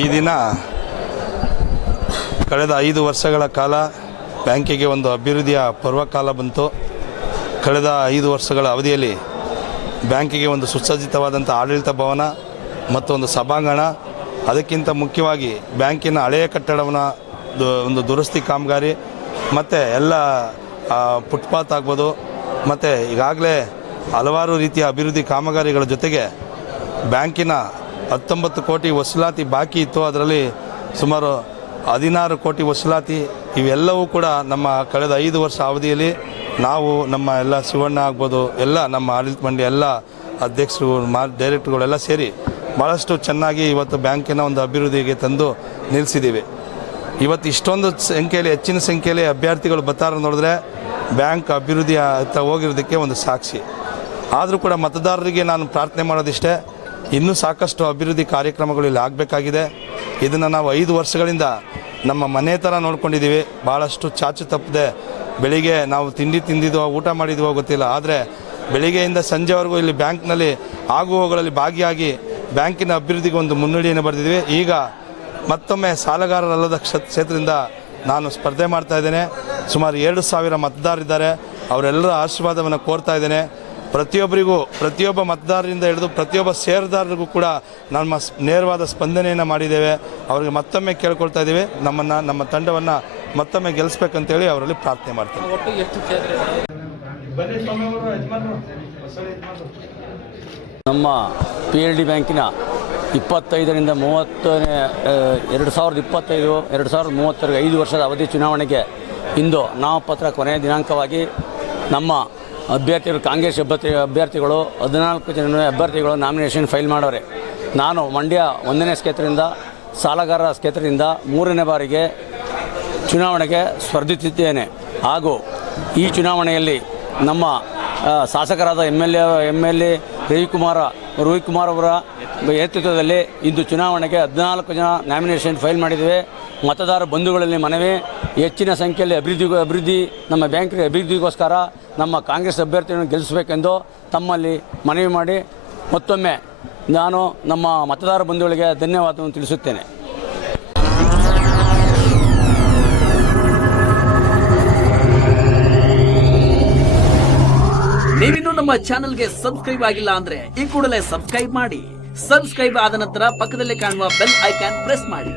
ಈ ದಿನ ಕಳೆದ 5 ವರ್ಷಗಳ ಕಾಲ ಬ್ಯಾಂಕಿಗೆ ಒಂದು ಅಭಿವೃದ್ಧಿಯ ಪರ್ವಕಾಲ ಬಂತು. ಕಳೆದ 5 ವರ್ಷಗಳ ಅವಧಿಯಲ್ಲಿ ಬ್ಯಾಂಕಿಗೆ ಒಂದು ಸುಸಜ್ಜಿತವಾದಂಥ ಆಡಳಿತ ಭವನ ಮತ್ತು ಒಂದು ಸಭಾಂಗಣ, ಅದಕ್ಕಿಂತ ಮುಖ್ಯವಾಗಿ ಬ್ಯಾಂಕಿನ ಹಳೆಯ ಕಟ್ಟಡವನ್ನು ಒಂದು ದುರಸ್ತಿ ಕಾಮಗಾರಿ ಮತ್ತು ಎಲ್ಲ ಫುಟ್ಪಾತ್ ಆಗ್ಬೋದು, ಮತ್ತು ಈಗಾಗಲೇ ಹಲವಾರು ರೀತಿಯ ಅಭಿವೃದ್ಧಿ ಕಾಮಗಾರಿಗಳ ಜೊತೆಗೆ ಬ್ಯಾಂಕಿನ 19 ಕೋಟಿ ವಸೂಲಾತಿ ಬಾಕಿ ಇತ್ತು. ಅದರಲ್ಲಿ ಸುಮಾರು 16 ಕೋಟಿ ವಸೂಲಾತಿ. ಇವೆಲ್ಲವೂ ಕೂಡ ನಮ್ಮ ಕಳೆದ 5 ವರ್ಷ ಅವಧಿಯಲ್ಲಿ ನಾವು ನಮ್ಮ ಎಲ್ಲ ಶಿವಣ್ಣ ಆಗ್ಬೋದು, ಎಲ್ಲ ನಮ್ಮ ಆಡಳಿತ ಮಂಡಳಿ ಎಲ್ಲ ಅಧ್ಯಕ್ಷರು ಡೈರೆಕ್ಟ್ರುಗಳೆಲ್ಲ ಸೇರಿ ಭಾಳಷ್ಟು ಚೆನ್ನಾಗಿ ಇವತ್ತು ಬ್ಯಾಂಕಿನ ಒಂದು ಅಭಿವೃದ್ಧಿಗೆ ತಂದು ನಿಲ್ಲಿಸಿದ್ದೀವಿ. ಇವತ್ತು ಇಷ್ಟೊಂದು ಸಂಖ್ಯೆಯಲ್ಲಿ ಹೆಚ್ಚಿನ ಸಂಖ್ಯೆಯಲ್ಲಿ ಅಭ್ಯರ್ಥಿಗಳು ಬರ್ತಾರೆ ನೋಡಿದ್ರೆ ಬ್ಯಾಂಕ್ ಅಭಿವೃದ್ಧಿ ಹತ್ರ ಹೋಗಿರೋದಕ್ಕೆ ಒಂದು ಸಾಕ್ಷಿ. ಆದರೂ ಕೂಡ ಮತದಾರರಿಗೆ ನಾನು ಪ್ರಾರ್ಥನೆ ಮಾಡೋದಿಷ್ಟೇ, ಇನ್ನೂ ಸಾಕಷ್ಟು ಅಭಿವೃದ್ಧಿ ಕಾರ್ಯಕ್ರಮಗಳು ಇಲ್ಲಿ ಆಗಬೇಕಾಗಿದೆ. ಇದನ್ನು ನಾವು 5 ವರ್ಷಗಳಿಂದ ನಮ್ಮ ಮನೆ ಥರ ನೋಡ್ಕೊಂಡಿದ್ದೀವಿ. ಭಾಳಷ್ಟು ಚಾಚು ತಪ್ಪದೆ ಬೆಳಿಗ್ಗೆ ನಾವು ತಿಂದಿದ್ವೋ ಊಟ ಮಾಡಿದ್ವೋ ಗೊತ್ತಿಲ್ಲ, ಆದರೆ ಬೆಳಿಗ್ಗೆಯಿಂದ ಸಂಜೆವರೆಗೂ ಇಲ್ಲಿ ಬ್ಯಾಂಕ್ನಲ್ಲಿ ಆಗುವವುಗಳಲ್ಲಿ ಭಾಗಿಯಾಗಿ ಬ್ಯಾಂಕಿನ ಅಭಿವೃದ್ಧಿಗೆ ಒಂದು ಮುನ್ನುಡಿಯನ್ನು ಬರೆದಿದ್ವಿ. ಈಗ ಮತ್ತೊಮ್ಮೆ ಸಾಲಗಾರರಲ್ಲದ ಕ್ಷೇತ್ರದಿಂದ ನಾನು ಸ್ಪರ್ಧೆ ಮಾಡ್ತಾ ಇದ್ದೇನೆ. ಸುಮಾರು 2,000 ಮತದಾರರಿದ್ದಾರೆ. ಅವರೆಲ್ಲರ ಆಶೀರ್ವಾದವನ್ನು ಕೋರ್ತಾ ಇದ್ದೇನೆ. ಪ್ರತಿಯೊಬ್ಬ ಮತದಾರರಿಂದ ಹಿಡಿದು ಪ್ರತಿಯೊಬ್ಬ ಷೇರುದಾರರಿಗೂ ಕೂಡ ನಮ್ಮ ನೇರವಾದ ಸ್ಪಂದನೆಯನ್ನು ಮಾಡಿದ್ದೇವೆ. ಅವರಿಗೆ ಮತ್ತೊಮ್ಮೆ ಕೇಳ್ಕೊಳ್ತಾ ಇದ್ದೀವಿ, ನಮ್ಮ ತಂಡವನ್ನು ಮತ್ತೊಮ್ಮೆ ಗೆಲ್ಲಿಸ್ಬೇಕಂತೇಳಿ ಅವರಲ್ಲಿ ಪ್ರಾರ್ಥನೆ ಮಾಡ್ತೇವೆ. ನಮ್ಮ PLD ಬ್ಯಾಂಕಿನ 25ರಿಂದ 30ನೇ 2025 2030 5 ವರ್ಷದ ಅವಧಿ ಚುನಾವಣೆಗೆ ಇಂದು ನಾಮಪತ್ರ ಕೊನೆಯ ದಿನಾಂಕವಾಗಿ ನಮ್ಮ ಅಭ್ಯರ್ಥಿಗಳು ಕಾಂಗ್ರೆಸ್ ಅಭ್ಯರ್ಥಿಗಳು 14 ಜನ ಅಭ್ಯರ್ಥಿಗಳು ನಾಮಿನೇಷನ್ ಫೈಲ್ ಮಾಡವ್ರೆ. ನಾನು ಮಂಡ್ಯ 1ನೇ ಕ್ಷೇತ್ರದಿಂದ ಸಾಲಗಾರರ ಕ್ಷೇತ್ರದಿಂದ 3ನೇ ಬಾರಿಗೆ ಚುನಾವಣೆಗೆ ಸ್ಪರ್ಧಿಸುತ್ತಿದ್ದೇನೆ. ಹಾಗೂ ಈ ಚುನಾವಣೆಯಲ್ಲಿ ನಮ್ಮ ಶಾಸಕರಾದ MLA ರವಿಕುಮಾರ್ ಅವರ ನೇತೃತ್ವದಲ್ಲಿ ಇಂದು ಚುನಾವಣೆಗೆ 14 ಜನ ನಾಮಿನೇಷನ್ ಫೈಲ್ ಮಾಡಿದ್ದೇವೆ. ಮತದಾರ ಬಂಧುಗಳಲ್ಲಿ ಮನವಿ, ಹೆಚ್ಚಿನ ಸಂಖ್ಯೆಯಲ್ಲಿ ಅಭಿವೃದ್ಧಿ ನಮ್ಮ ಬ್ಯಾಂಕಿನ ಅಭಿವೃದ್ಧಿಗೋಸ್ಕರ ನಮ್ಮ ಕಾಂಗ್ರೆಸ್ ಅಭ್ಯರ್ಥಿಯನ್ನು ಗೆಲ್ಲಿಸಬೇಕೆಂದು ತಮ್ಮಲ್ಲಿ ಮನವಿ ಮಾಡಿ ಮತ್ತೊಮ್ಮೆ ನಾನು ನಮ್ಮ ಮತದಾರ ಬಂಧುಗಳಿಗೆ ಧನ್ಯವಾದವನ್ನು ತಿಳಿಸುತ್ತೇನೆ. ನೀವಿನ್ನೂ ನಮ್ಮ ಚಾನೆಲ್ಗೆ ಸಬ್ಸ್ಕ್ರೈಬ್ ಆಗಿಲ್ಲ ಅಂದ್ರೆ ಈ ಕೂಡಲೇ ಸಬ್ಸ್ಕ್ರೈಬ್ ಮಾಡಿ. ಸಬ್ಸ್ಕ್ರೈಬ್ ಆದ ನಂತರ ಪಕ್ಕದಲ್ಲಿ ಕಾಣುವ ಬೆಲ್ ಐಕಾನ್ ಪ್ರೆಸ್ ಮಾಡಿ.